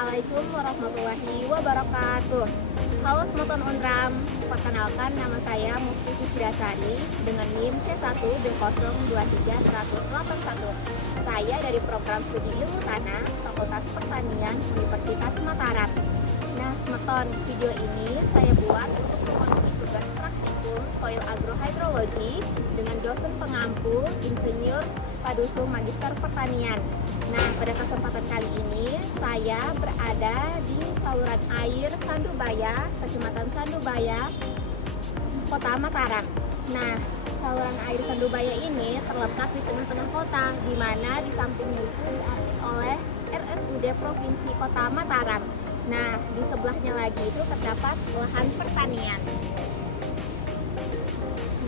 Assalamualaikum warahmatullahi wabarakatuh. Halo Semeton Unram, perkenalkan nama saya Mufti Fisdasari dengan NIM C1D023181. Saya dari program studi ilmu tanah Fakultas Pertanian Universitas Mataram. Nah, Semeton, video ini saya buat untuk memenuhi tugas praktikum soil agrohydrology dengan dosen pengampu Insinyur Padusung Magister Pertanian. Nah, pada kesempatan kali ini saya berada di saluran air Sandubaya, Kecamatan Sandubaya, Kota Mataram. Nah, saluran air Sandubaya ini terletak di tengah-tengah kota, di mana di sampingnya itu diapit oleh RSUD Provinsi Kota Mataram. Nah, di sebelahnya lagi itu terdapat lahan pertanian.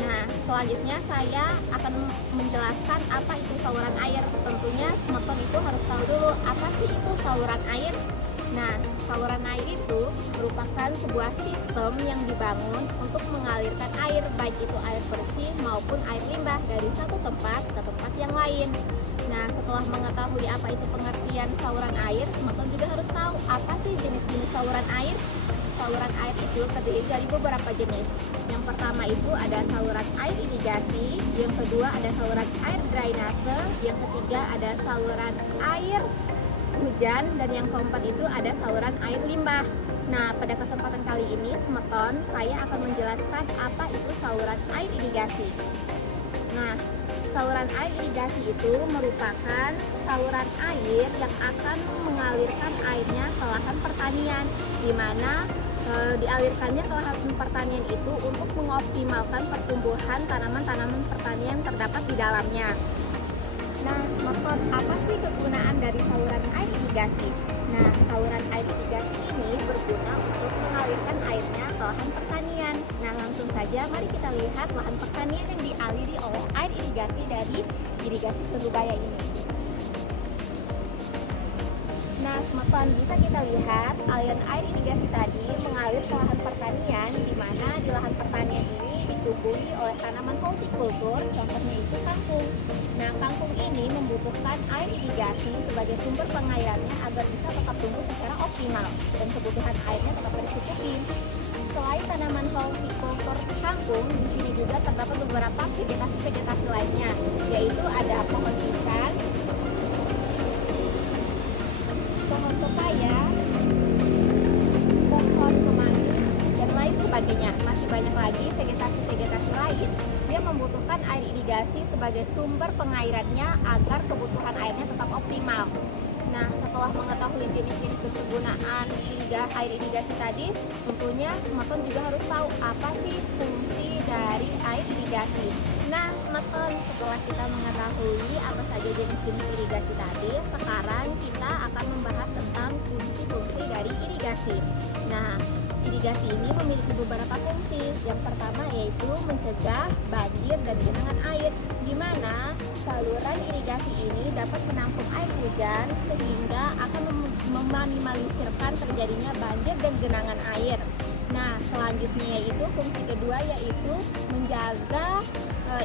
Nah, selanjutnya saya akan menjelaskan apa itu saluran air. Tentunya Semeton itu harus tahu dulu apa sih itu saluran air. Nah, saluran air itu merupakan sebuah sistem yang dibangun untuk mengalirkan air, baik itu air bersih maupun air limbah dari satu tempat ke tempat yang lain. Nah, setelah mengetahui apa itu pengertian saluran air, Semeton juga harus tahu apa sih jenis-jenis saluran air. Saluran air itu terdiri dari beberapa jenis. Yang pertama itu ada saluran air irigasi, yang kedua ada saluran air drainase, yang ketiga ada saluran air hujan, dan yang keempat itu ada saluran air limbah. Nah, pada kesempatan kali ini Semeton saya akan menjelaskan apa itu saluran air irigasi. Nah, saluran air irigasi itu merupakan saluran air yang akan mengalirkan airnya ke lahan pertanian, di mana dialirkannya ke lahan pertanian itu untuk mengoptimalkan pertumbuhan tanaman-tanaman pertanian terdapat di dalamnya. Nah, Semeton, apa sih kegunaan dari saluran air irigasi? Nah, saluran air irigasi ini berguna untuk mengalirkan airnya ke lahan pertanian. Nah, langsung saja mari kita lihat lahan pertanian yang dialiri oleh air irigasi dari irigasi Sandubaya ini. Nah, Semeton, bisa kita lihat aliran air irigasi tadi mengalir ke lahan pertanian, di mana di lahan pertanian ini ditumbuhi oleh tanaman hortikultur, contohnya itu kangkung. Nah, kangkung ini membutuhkan air irigasi sebagai sumber pengairannya agar bisa tetap tumbuh secara optimal dan kebutuhan airnya tetap tercukupi. Selain tanaman hortikultur kangkung, di sini juga terdapat beberapa vegetasi lainnya, yaitu ada pohon pisang, pohon pepaya, pohon kemangi, dan lain sebagainya. Masih banyak lagi vegetasi lain yang membutuhkan air irigasi sebagai sumber pengairannya agar kebutuhan airnya tetap optimal. Nah, setelah mengetahui jenis-jenis kegunaan air irigasi tadi, tentunya Semeton juga harus tahu apa sih fungsi dari air irigasi. Nah, Semeton, setelah kita mengetahui apa saja jenis-jenis irigasi tadi, sekarang kita akan membahas tentang fungsi-fungsi dari irigasi. Nah, irigasi ini memiliki beberapa fungsi. Yang pertama yaitu mencegah banjir dan genangan air, di mana saluran irigasi ini dapat menampung air hujan sehingga akan meminimalisirkan terjadinya banjir dan genangan air. Nah, selanjutnya yaitu fungsi kedua yaitu menjaga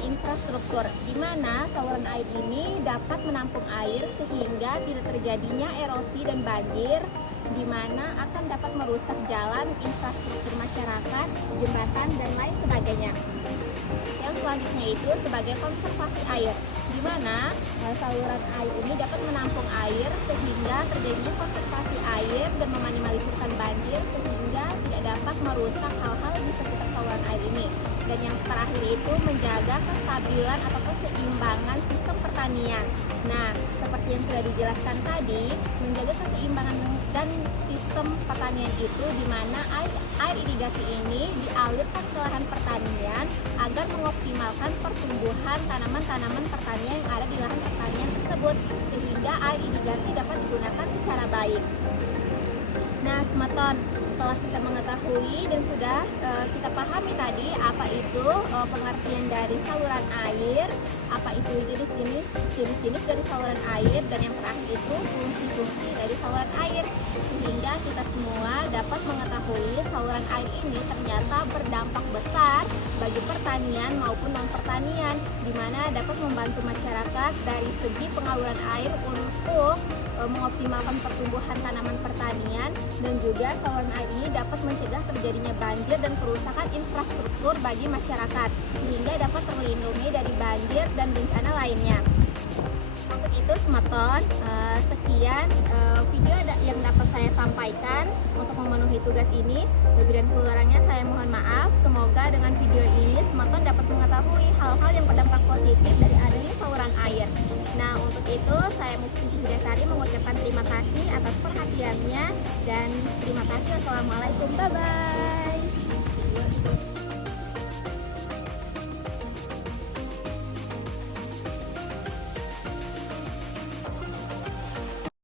infrastruktur, di mana saluran air ini dapat menampung air sehingga tidak terjadinya erosi dan banjir, di mana akan dapat merusak jalan, infrastruktur masyarakat, jembatan, dan lain sebagainya. Yang selanjutnya itu sebagai konservasi air, di mana saluran air ini dapat menampung air sehingga terjadinya konservasi air dan meminimalisirkan banjir sehingga tidak dapat merusak hal-hal di sekitar saluran air ini. Dan yang terakhir itu menjaga kestabilan atau keseimbangan sistem pertanian. Nah, seperti yang sudah dijelaskan tadi, menjaga keseimbangan dan sistem pertanian itu di mana air irigasi ini dialirkan ke lahan pertanian agar mengoptimalkan pertumbuhan tanaman-tanaman pertanian yang ada di lahan pertanian tersebut, sehingga air irigasi dapat digunakan secara baik. Nah, Semeton, setelah kita mengetahui dan sudah kita pahami tadi apa itu pengertian dari saluran air, apa itu jenis-jenis dari saluran air, dan yang terakhir itu fungsi-fungsi dari saluran air, sehingga kita semua dapat mengetahui saluran air ini ternyata berdampak besar bagi pertanian maupun non pertanian, di mana dapat membantu masyarakat dari segi pengaluran air untuk mengoptimalkan pertumbuhan tanaman pertanian, dan juga saluran air ini dapat mencegah terjadinya banjir dan kerusakan infrastruktur bagi masyarakat sehingga dapat terlindungi dari banjir dan bencana lainnya. Untuk itu Semeton, sekian video yang dapat saya sampaikan untuk memenuhi tugas ini. Lebih dan kurangnya saya mohon maaf. Semoga dengan video ini Semeton dapat mengetahui hal-hal yang berdampak positif dari adanya saluran air. Nah, untuk itu saya Mufti Hidayasari mengucapkan terima kasih atas perhatiannya, dan terima kasih. Wassalamualaikum, bye bye.